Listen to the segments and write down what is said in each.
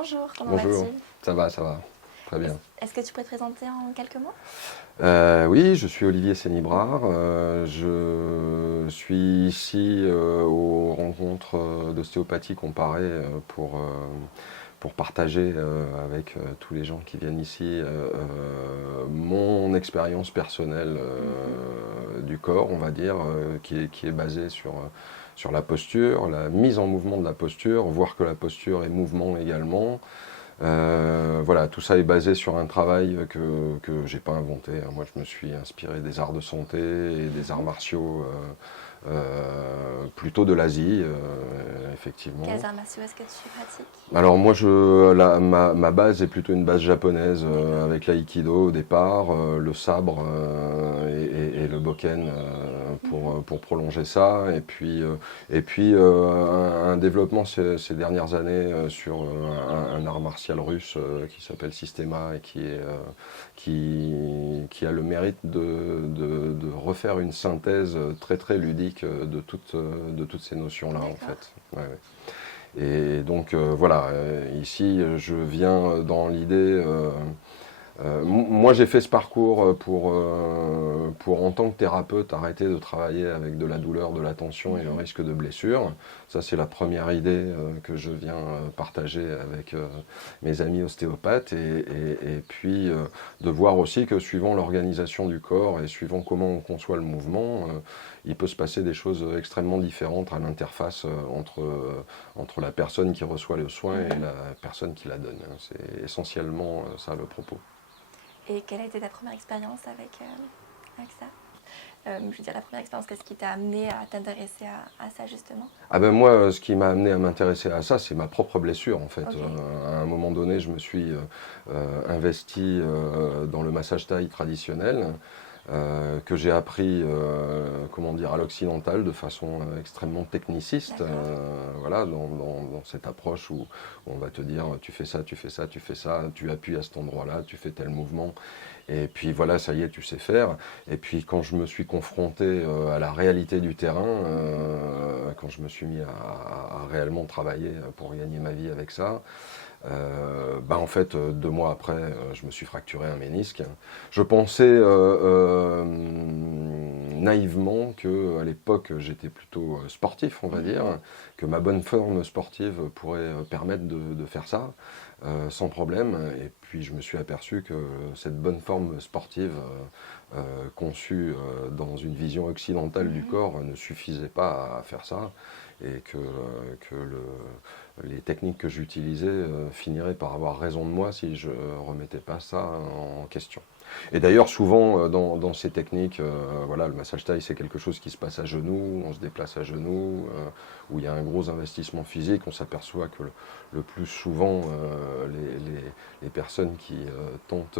Bonjour, comment Bonjour, vas-tu? ça va, très bien. Est-ce que tu pourrais te présenter en quelques mots? Oui, je suis Olivier Sénibrard. Je suis ici aux rencontres d'ostéopathie comparée pour partager avec tous les gens qui viennent ici mon expérience personnelle du corps, on va dire, qui est basée sur la posture, la mise en mouvement de la posture, voir que la posture est mouvement également. Voilà, tout ça est basé sur un travail que j'ai pas inventé, hein. Moi, je me suis inspiré des arts de santé et des arts martiaux, plutôt de l'Asie, Quels effectivement. arts martiaux est-ce que tu pratiques? Alors moi, ma base est plutôt une base japonaise D'accord. avec l'aïkido au départ, le sabre et le bokken Mhm. pour prolonger ça, et puis un développement ces dernières années sur un art martial russe qui s'appelle Systema et qui a le mérite de refaire une synthèse très très ludique de toutes ces notions-là en D'accord. fait. Ouais, ouais. Et donc voilà, ici je viens dans l'idée. Moi j'ai fait ce parcours pour en tant que thérapeute arrêter de travailler avec de la douleur, de la tension et le Mhm. risque de blessure. Ça c'est la première idée que je viens partager avec mes amis ostéopathes et puis de voir aussi que suivant l'organisation du corps et suivant comment on conçoit le mouvement, il peut se passer des choses extrêmement différentes à l'interface entre la personne qui reçoit le soin et Mhm. la personne qui la donne, hein. C'est essentiellement ça le propos. Et quelle a été ta première expérience avec ça? Je veux dire, la première expérience, qu'est-ce qui t'a amené à t'intéresser à ça justement? Ah ben moi, ce qui m'a amené à m'intéresser à ça, c'est ma propre blessure en fait. Ok. À un moment donné, je me suis investi dans le massage thaï traditionnel. Que j'ai appris comment dire, à l'occidental de façon extrêmement techniciste, D'accord. voilà, dans cette approche où on va te dire tu fais ça, tu fais ça, tu fais ça, tu appuies à cet endroit-là, tu fais tel mouvement, et puis voilà, ça y est, tu sais faire. Et puis quand je me suis confronté à la réalité du terrain, quand je me suis mis à réellement travailler pour gagner ma vie avec ça, bah en fait, 2 mois après, je me suis fracturé un ménisque. Je pensais naïvement que à l'époque j'étais plutôt sportif, on va dire, Mhm. que ma bonne forme sportive pourrait permettre de faire ça sans problème. Et puis je me suis aperçu que cette bonne forme sportive conçue dans une vision occidentale du Mhm. corps ne suffisait pas à faire ça et que les techniques que j'utilisais finiraient par avoir raison de moi si je ne remettais pas ça en question. Et d'ailleurs, souvent, dans ces techniques, voilà, le massage taille, c'est quelque chose qui se passe à genoux, on se déplace à genoux, où il y a un gros investissement physique. On s'aperçoit que le plus souvent, les personnes qui tentent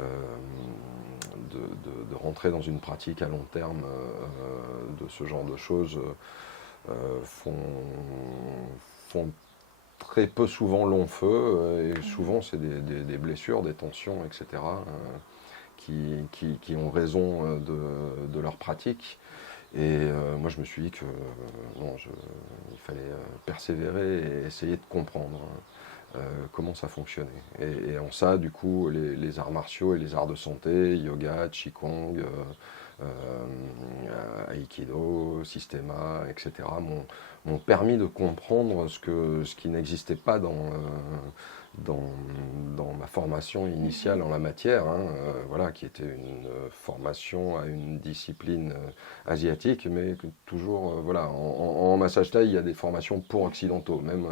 de rentrer dans une pratique à long terme de ce genre de choses font, font très peu souvent long feu, et Mhm. souvent c'est des blessures, des tensions, etc., qui ont raison de leur pratique. Et moi je me suis dit que non, il fallait persévérer et essayer de comprendre comment ça fonctionnait. Et en ça, du coup, les arts martiaux et les arts de santé, yoga, qigong, aikido, systema, etc., m'ont permis de comprendre ce qui n'existait pas dans, dans ma formation initiale Mhm. en la matière, hein, voilà, qui était une formation à une discipline asiatique, mais que toujours, voilà, en massage thaï, il y a des formations pour occidentaux, même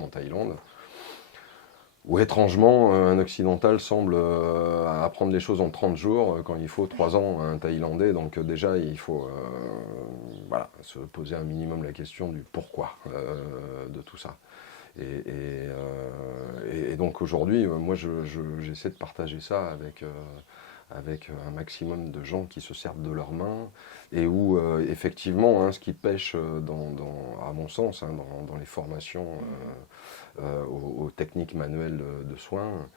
en Thaïlande. Où étrangement, un occidental semble apprendre les choses en 30 jours quand il faut 3 ans à un Thaïlandais. Donc déjà, il faut voilà, se poser un minimum la question du pourquoi de tout ça. Et donc aujourd'hui, moi, j'essaie de partager ça avec un maximum de gens qui se servent de leurs mains et où effectivement, hein, ce qui pêche à mon sens, hein, dans les formations Mhm. aux techniques manuelles de soins.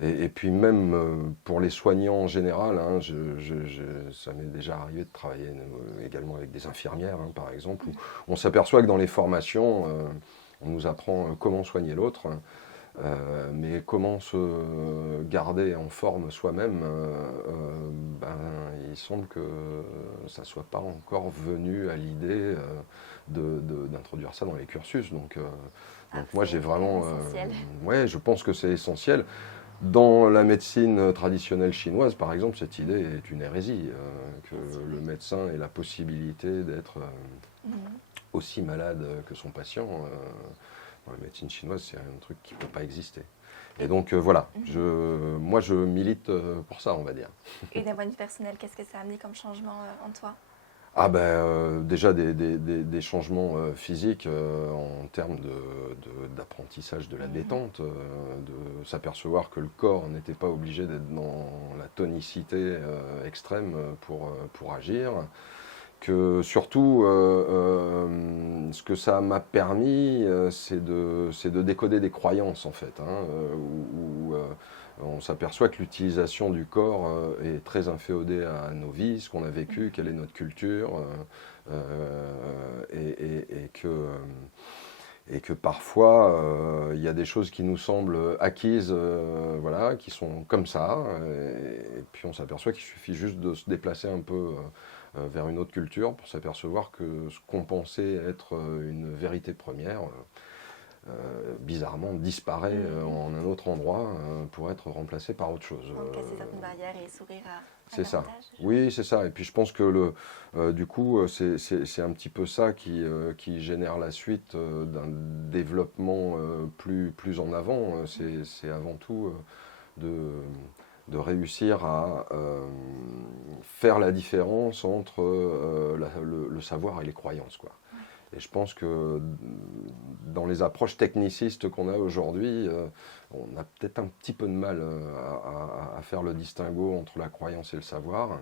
Et puis même pour les soignants en général, hein, ça m'est déjà arrivé de travailler également avec des infirmières, hein, par exemple, où on s'aperçoit que dans les formations, on nous apprend comment soigner l'autre, Mais comment se garder en forme soi-même, ben, il semble que ça ne soit pas encore venu à l'idée d'introduire ça dans les cursus. Ah, Donc moi j'ai c'est quand même vraiment, essentiel. ouais, je pense que c'est essentiel. Dans la médecine traditionnelle chinoise, par exemple, cette idée est une hérésie, que Bien sûr. le médecin ait la possibilité d'être Mhm. aussi malade que son patient. Dans la médecine chinoise, c'est un truc qui ne peut pas exister. Et donc voilà, Mhm. moi je milite pour ça, on va dire. Et d'un point de vue personnel, qu'est-ce que ça a amené comme changement en toi? Ah ben déjà des changements physiques en termes d'apprentissage de la Mhm. détente, de s'apercevoir que le corps n'était pas obligé d'être dans la tonicité extrême pour agir, que surtout ce que ça m'a permis c'est de décoder des croyances en fait, hein, où on s'aperçoit que l'utilisation du corps est très inféodée à nos vies, ce qu'on a vécu, quelle est notre culture, et que parfois il y a des choses qui nous semblent acquises, voilà, qui sont comme ça, et puis on s'aperçoit qu'il suffit juste de se déplacer un peu vers une autre culture pour s'apercevoir que ce qu'on pensait être une vérité première, bizarrement disparaît Mhm. en un autre endroit pour être remplacé par autre chose. Donc casser certaines barrières et s'ouvrir à C'est ça. davantage. Oui, c'est ça. Et puis je pense que du coup, c'est un petit peu ça qui génère la suite d'un développement plus en avant. C'est avant tout de réussir à faire la différence entre le savoir et les croyances, quoi. Ouais. Et je pense que dans les approches technicistes qu'on a aujourd'hui, on a peut-être un petit peu de mal à faire le distinguo entre la croyance et le savoir.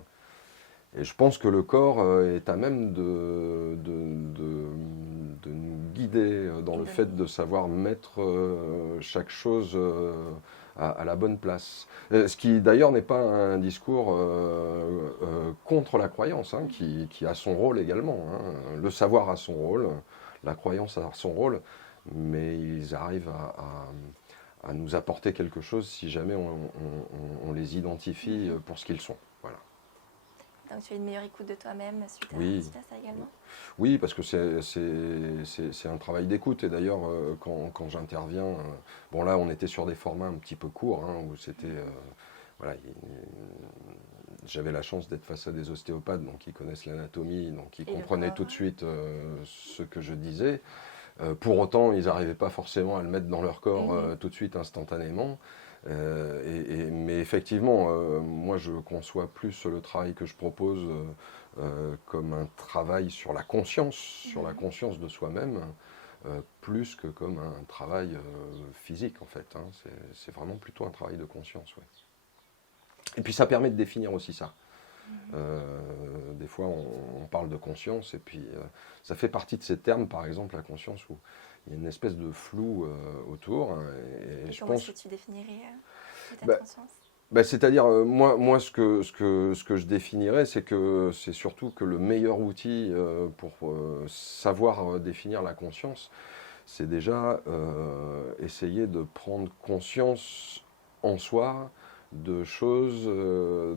Et je pense que le corps est à même de nous guider dans Et le de fait de savoir mettre chaque chose à la bonne place. Ce qui d'ailleurs n'est pas un discours contre la croyance, hein, qui a son rôle également, hein. Le savoir a son rôle, la croyance a son rôle, mais ils arrivent à nous apporter quelque chose si jamais on les identifie Mhm. pour ce qu'ils sont. Voilà. Donc tu as une meilleure écoute de toi-même suite Oui, suite à ça également. oui, parce que c'est un travail d'écoute. Et d'ailleurs, quand j'interviens, bon là, on était sur des formats un petit peu courts, hein, où c'était, voilà, j'avais la chance d'être face à des ostéopathes, donc ils connaissent l'anatomie, donc ils Et le comprenaient tout corps. de suite ce que je disais. Pour autant, ils n'arrivaient pas forcément à le mettre dans leur corps Mhm. tout de suite, instantanément. Mais effectivement, moi je conçois plus le travail que je propose comme un travail sur la Mhm. conscience de soi-même, plus que comme un travail physique en fait, hein. C'est vraiment plutôt un travail de conscience, ouais. Et puis ça permet de définir aussi ça. Mhm. Des fois on parle de conscience et puis ça fait partie de ces termes, par exemple la conscience, où il y a une espèce de flou autour, hein, et Et je comment est-ce pense. que tu définirais l'état de Bah, conscience? c'est-à-dire, moi ce que je définirais, c'est que c'est surtout que le meilleur outil pour savoir définir la conscience, c'est déjà essayer de prendre conscience en soi de choses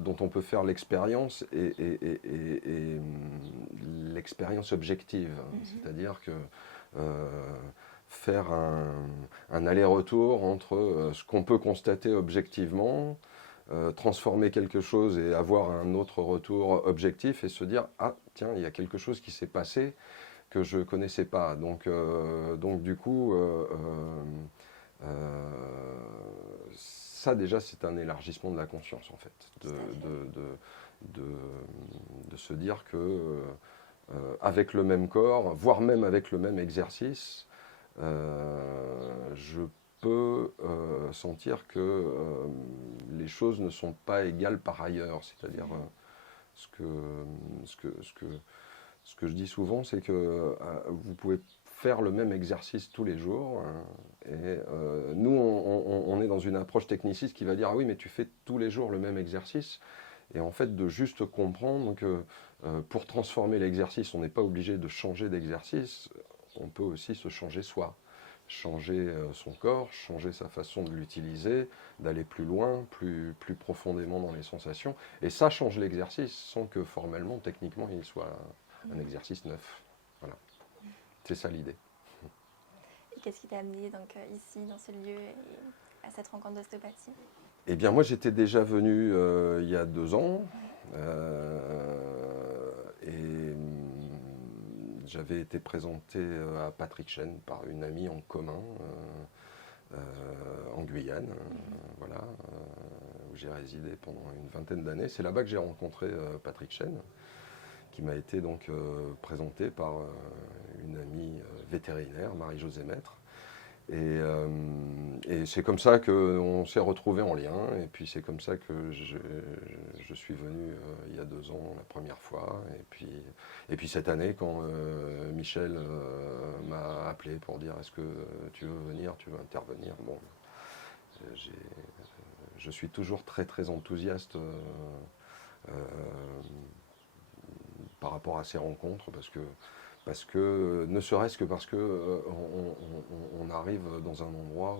dont on peut faire l'expérience et l'expérience objective. Mhm. C'est-à-dire que euh, faire un aller-retour entre ce qu'on peut constater objectivement, transformer quelque chose et avoir un autre retour objectif et se dire, ah tiens, il y a quelque chose qui s'est passé que je ne connaissais pas. Donc du coup, ça déjà c'est un élargissement de la conscience en fait, Tout à fait. de, de se dire que avec le même corps, voire même avec le même exercice, je peux sentir que les choses ne sont pas égales par ailleurs. C'est-à-dire, Mhm. ce que, ce que, ce que, ce que je dis souvent, c'est que vous pouvez faire le même exercice tous les jours, hein, et nous, on est dans une approche techniciste qui va dire, ah oui, mais tu fais tous les jours le même exercice. Et en fait, de juste comprendre que pour transformer l'exercice, on n'est pas obligé de changer d'exercice, on peut aussi se changer soi. changer son corps, changer sa façon de l'utiliser, d'aller plus loin, plus profondément dans les sensations. Et ça change l'exercice sans que formellement, techniquement, il soit un exercice neuf. Voilà. C'est ça l'idée. Et qu'est-ce qui t'a amené donc, ici, dans ce lieu, et à cette rencontre d'ostéopathie? Eh bien, moi, j'étais déjà venu il y a 2 ans. Et j'avais été présenté à Patrick Chen par une amie en commun en Guyane, voilà, où j'ai résidé pendant une vingtaine d'années. C'est là-bas que j'ai rencontré Patrick Chen, qui m'a été donc présenté par une amie vétérinaire, Marie-Josée Maître. Et c'est comme ça qu'on s'est retrouvés en lien, et puis c'est comme ça que je suis venu il y a 2 ans la première fois, et puis cette année quand Michel m'a appelé pour dire est-ce que tu veux venir, tu veux intervenir, bon, j'ai- je suis toujours très très enthousiaste euh, par rapport à ces rencontres, parce que ne serait-ce que parce que on arrive dans un endroit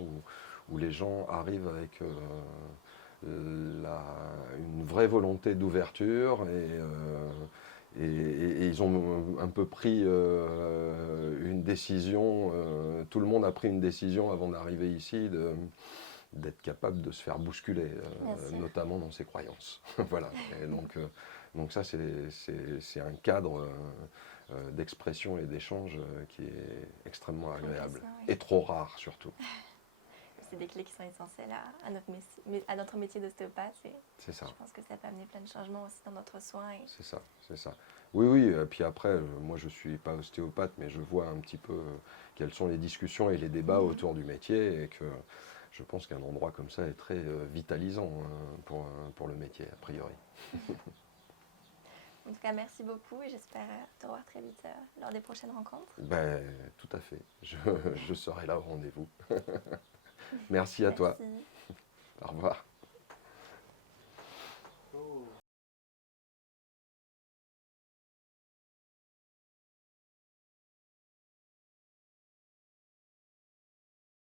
où les gens arrivent avec une vraie volonté d'ouverture et ils ont un peu pris une décision, tout le monde a pris une décision avant d'arriver ici d'être capable de se faire bousculer, notamment dans ses croyances. Voilà. Et donc ça, c'est un cadre d'expression et d'échange qui est extrêmement agréable. Oui. Et trop rare surtout. C'est des clés qui sont essentielles à notre métier d'ostéopathe. Et C'est ça. je pense que ça peut amener plein de changements aussi dans notre soin. C'est ça, c'est ça. Oui, oui, puis après, moi je ne suis pas ostéopathe, mais je vois un petit peu quelles sont les discussions et les débats autour du métier, et que je pense qu'un endroit comme ça est très vitalisant pour le métier, a priori. En tout cas, merci beaucoup et j'espère te revoir très vite lors des prochaines rencontres. Ben, tout à fait. Je serai là au rendez-vous. Merci à toi. Merci. Au revoir.